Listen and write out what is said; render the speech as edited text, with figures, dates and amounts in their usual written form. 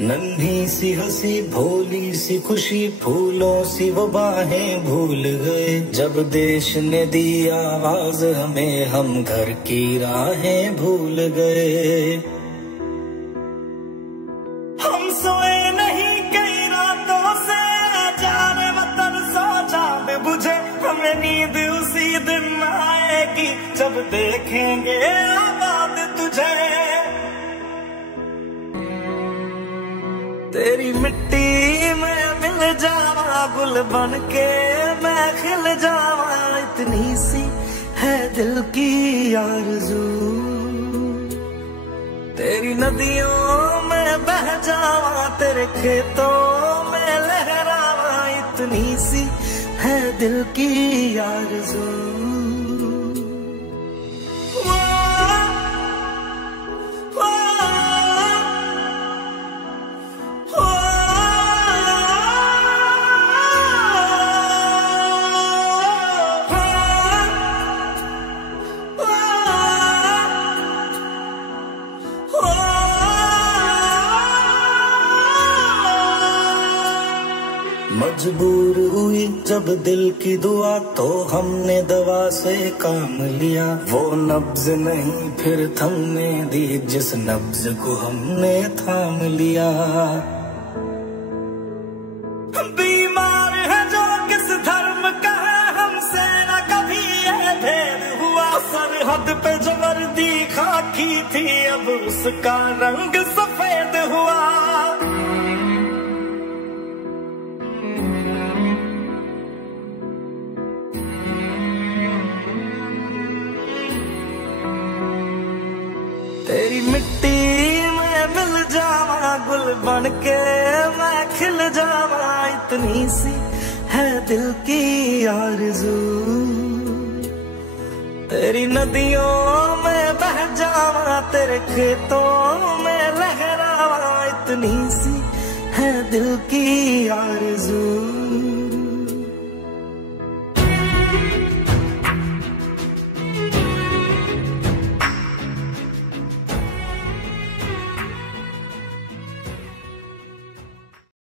नन्ही सी हंसी भोली सी खुशी फूलों सी वो बाहें भूल गए। जब देश ने दी आवाज हमें हम घर की राहें भूल गए। हम सोए नहीं कई रातों से जाने वतन सो जान बुझे। हमें नींद उसी दिन आएगी जब देखेंगे आबाद तुझे। तेरी मिट्टी में मिल जावा गुल बन के मैं खिल जावा। इतनी सी है दिल की आरज़ू। तेरी नदियों में बह जावा तेरे खेतों में लहरावा। इतनी सी है दिल की आरज़ू। मजबूर हुई जब दिल की दुआ तो हमने दवा से काम लिया। वो नब्ज नहीं फिर थमने दी जिस नब्ज को हमने थाम लिया। बीमार है जो किस धर्म का है हमसे न कभी यह भेद हुआ। सरहद पे जो वर्दी खाकी थी अब उसका रंग सफेद हुआ। तेरी मिट्टी में मिल जावा गुल बन के मैं खिल जावा। इतनी सी है दिल की आरज़ू। तेरी नदियों में बह जावा तेरे खेतों में लहरावा। इतनी सी है दिल की आरज़ू।